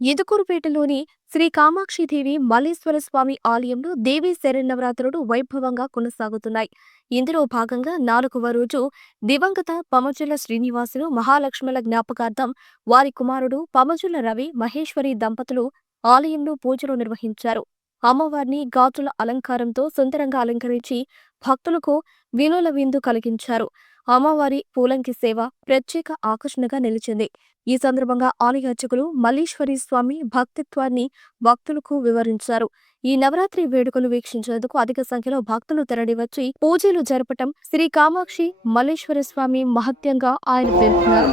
ఎదుకూరుపేటలోని శ్రీ కామాక్షిదేవి మల్లేశ్వర స్వామి ఆలయంలో దేవీ శరన్నవరాత్రులు వైభవంగా కొనసాగుతున్నాయి. ఇందులో భాగంగా 4వ రోజు దివంగత పమజుల శ్రీనివాసులు మహాలక్ష్మల జ్ఞాపకార్థం వారి కుమారుడు పమజుల రవి మహేశ్వరి దంపతులు ఆలయంలో పూజలు నిర్వహించారు. అమ్మవారిని గాజుల అలంకారంతో సుందరంగా అలంకరించి భక్తులకు వినోల విందు కలిగించారు. అమ్మవారి పూలంకి సేవ ప్రత్యేక ఆకర్షణగా నిలిచింది. ఈ సందర్భంగా ఆలయ అర్చకులు మల్లీశ్వరి స్వామి భక్తిత్వాన్ని భక్తులకు వివరించారు. ఈ నవరాత్రి వేడుకలు వీక్షించేందుకు అధిక సంఖ్యలో భక్తులు తరలివచ్చి పూజలు జరపటం శ్రీ కామాక్షి మల్లేశ్వర స్వామి మహత్యంగా ఆయన పేర్కొన్నారు.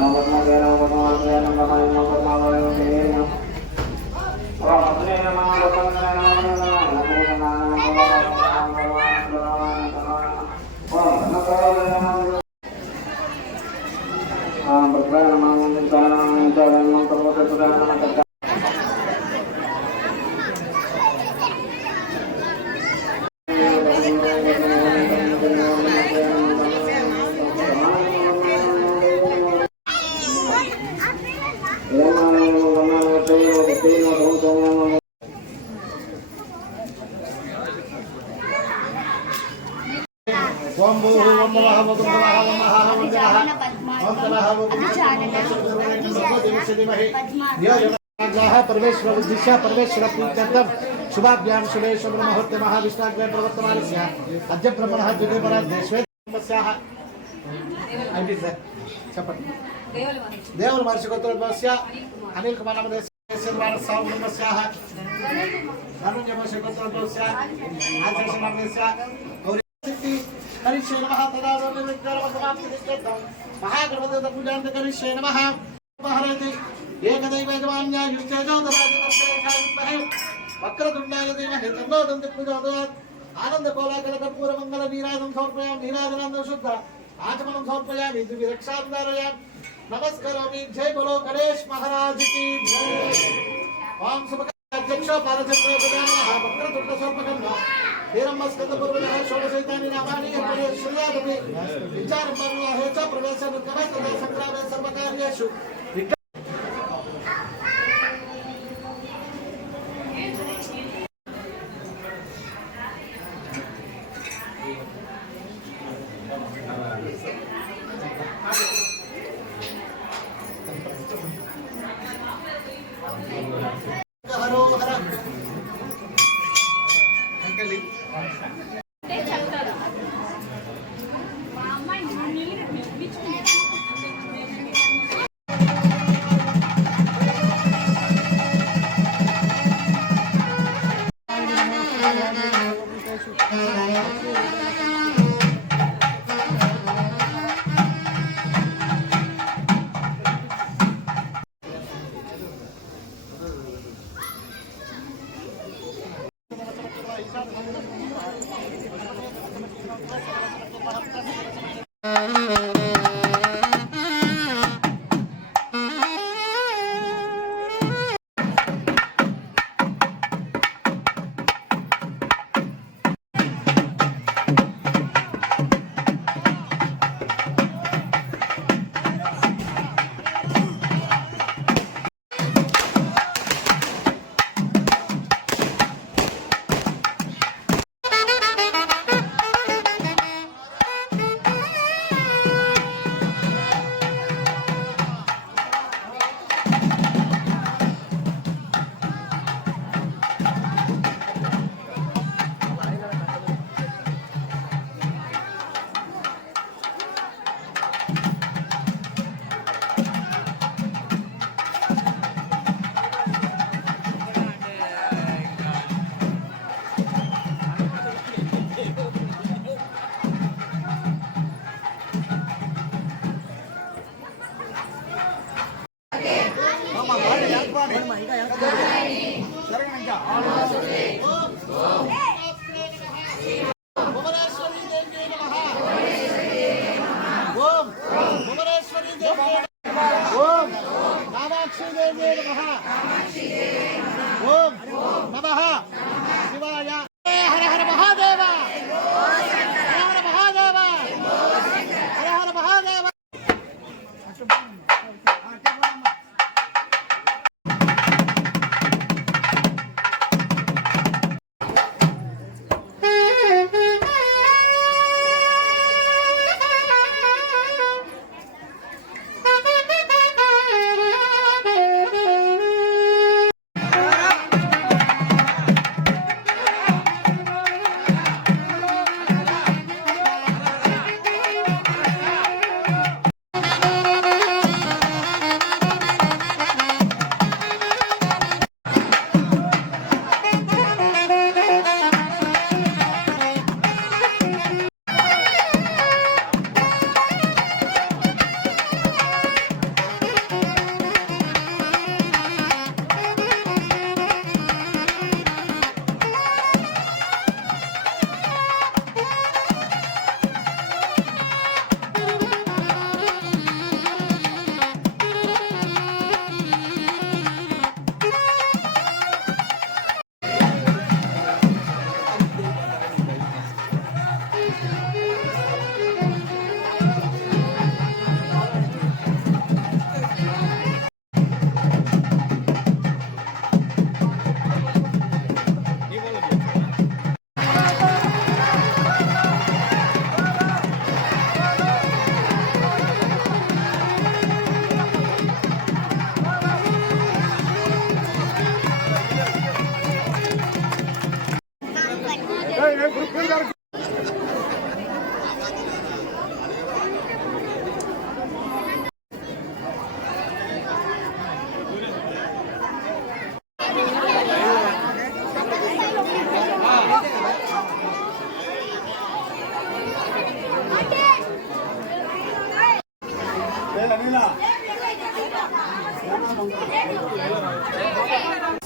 शुभाभ्यां शुभे शुभ मुहूर्ते महाविष्णाग्ने प्रवर्तमानस्य अद्य ब्रह्मणः द्वितीयपराधेश्वेस्याः देवल महर्षि गोत्रोद्भवस्य अनिल कुमार नामधेयस्याः धनुंजय महर्षि गोत्रोद्भवस्य आचार्य नामधेयस्य गौरी करिष्ये नमः तदा निर्विघ्नमसमाप्तिर्यर्थं महागणपति पूजां करिष्ये नमः महारति एकदैव यजमान्या युष्टेजो ददाति वक्रतुण्डाय धीमहि तन्नो दन्ति प्रचोदयात् आनंद कोलाकल कर्पूर मंगल नीराजनं समर्पयामि नीराजनानंद शुद्ध आचमनं समर्पयामि दिव्य रक्षां धारयामि नमस्करोमि जय बोलो गणेश महाराज की जय ओम सुभद्राध्यक्ष पादचक्र प्रदानः वक्रतुण्ड सर्वकर्म हेरम्बस्कंद पूर्वजः षोडशैतानि नामानि यत्पदे श्रीयादपि विचारं पर्याहे च प्रवेशं तदा संग्रामे सर्वकार्येषु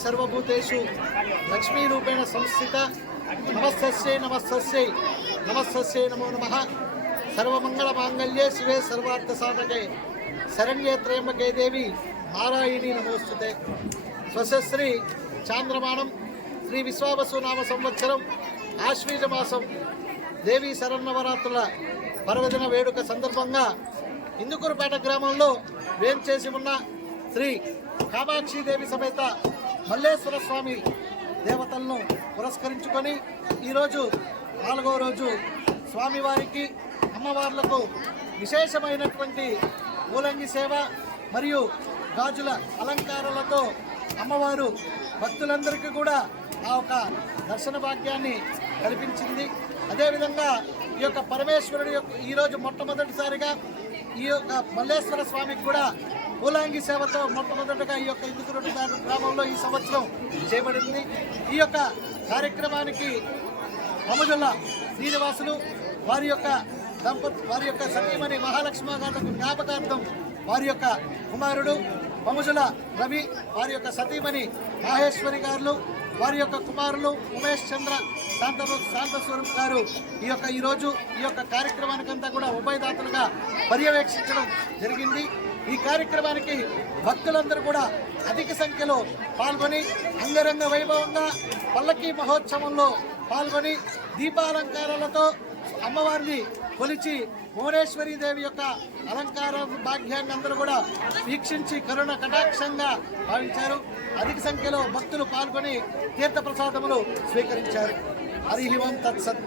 సర్వభూతేషు లక్ష్మీరూపేణ సంస్థిత నమస్తస్యై నమస్తస్యై నమస్తస్యై నమో నమః. సర్వమంగళమాంగళ్యే శివే సర్వార్థసాధకే శరణ్యే త్రయంబకే దేవి నారాయణీ నమోస్తుతే. స్వశ్రీ చాంద్రమానం శ్రీ విశ్వావసు నామ సంవత్సరం ఆశ్వీజ మాసం దేవీ శరన్నవరాత్రుల పర్వదిన వేడుక సందర్భంగా ఇందుకూరుపేట గ్రామంలో వేంచేసి ఉన్న శ్రీ కామాక్షిదేవి సమేత మల్లేశ్వర స్వామి దేవతలను పురస్కరించుకొని ఈరోజు 4వ రోజు స్వామివారికి అమ్మవార్లకు విశేషమైనటువంటి మూలంగి సేవ మరియు గాజుల అలంకారాలతో అమ్మవారు భక్తులందరికీ కూడా ఆ ఒక దర్శన భాగ్యాన్ని కల్పించింది. అదేవిధంగా ఈ యొక్క పరమేశ్వరుడు యొక్క ఈరోజు మొట్టమొదటిసారిగా ఈ యొక్క మల్లేశ్వర స్వామికి కూడా మూలాంగి సేవతో మొట్టమొదటిగా ఈ యొక్క ఇందుకూరు గ్రామంలో ఈ సంవత్సరం చేయబడింది. ఈ యొక్క కార్యక్రమానికి పముజుల శ్రీనివాసులు వారి యొక్క సతీమణి మహాలక్ష్మి గారికి జ్ఞాపకార్థం వారి యొక్క కుమారుడు పముజుల రవి, వారి యొక్క సతీమణి మాహేశ్వరి గారు, వారి యొక్క కుమారులు ఉమేష్ చంద్ర శాంతస్వరూప్ గారు ఈరోజు ఈ యొక్క కార్యక్రమానికంతా కూడా ఉభయదాతలుగా పర్యవేక్షించడం జరిగింది. ఈ కార్యక్రమానికి భక్తులందరూ కూడా అధిక సంఖ్యలో పాల్గొని అంగరంగ వైభవంగా పల్లకీ మహోత్సవంలో పాల్గొని దీపాలంకారాలతో అమ్మవారిని కొలిచి భువనేశ్వరీ దేవి యొక్క అలంకార భాగ్యాన్ని అందరూ కూడా వీక్షించి కరుణ కటాక్షంగా భావించారు. అధిక సంఖ్యలో భక్తులు పాల్గొని తీర్థప్రసాదములు స్వీకరించారు. హరి ఓం తత్సత్.